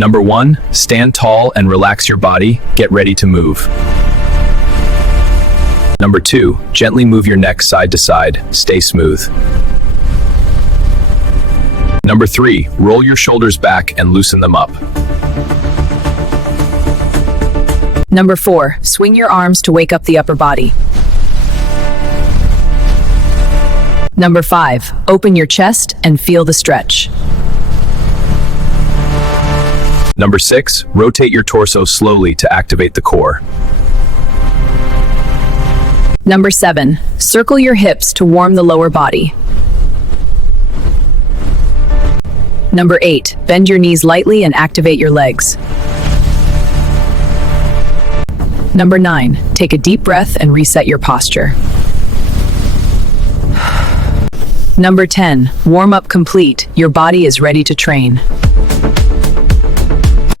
Number 1, stand tall and relax your body. Get ready to move. Number 2, gently move your neck side to side. Stay smooth. Number 3, roll your shoulders back and loosen them up. Number 4, swing your arms to wake up the upper body. Number 5, open your chest and feel the stretch. Number 6, rotate your torso slowly to activate the core. Number 7, circle your hips to warm the lower body. Number 8, bend your knees lightly and activate your legs. Number 9, take a deep breath and reset your posture. Number 10, warm up complete. Your body is ready to train.